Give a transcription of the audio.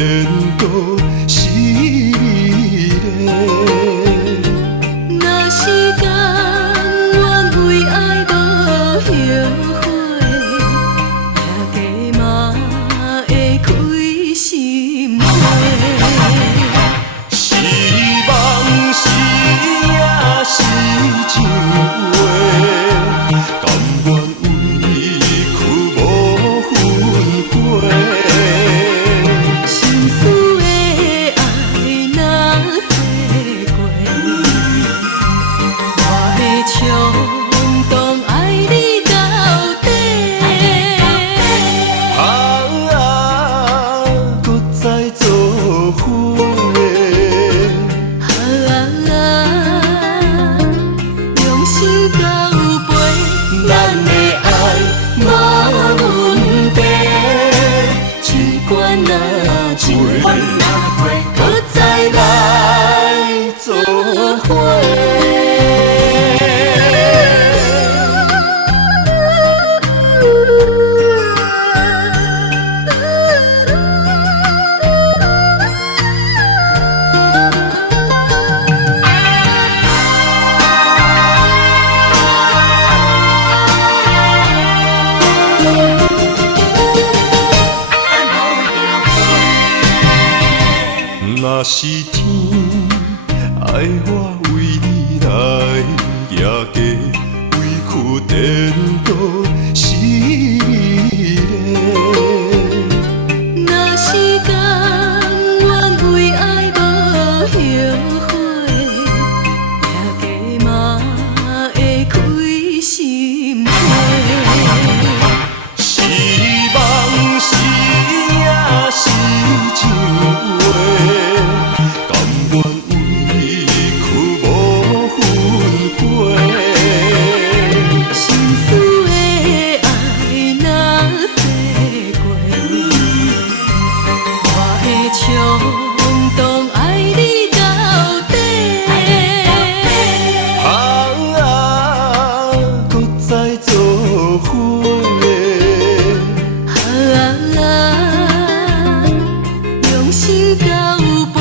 颠倒是你嘞。若是甘愿为爱无后悔，也加嘛会开心花。是梦是也是情话，甘愿委屈无分配。心思的爱若洗过，我会冲动爱你到底。搁再做伙。用心交陪，咱的爱无问题。尽管若搁再来做伙。若是天爱我为你来，也加委屈颠倒是你嘞。若是甘愿为爱无后悔，也加嘛会开心花。是梦是也是情话。冲动爱你到底，搁再做伙。用心交陪。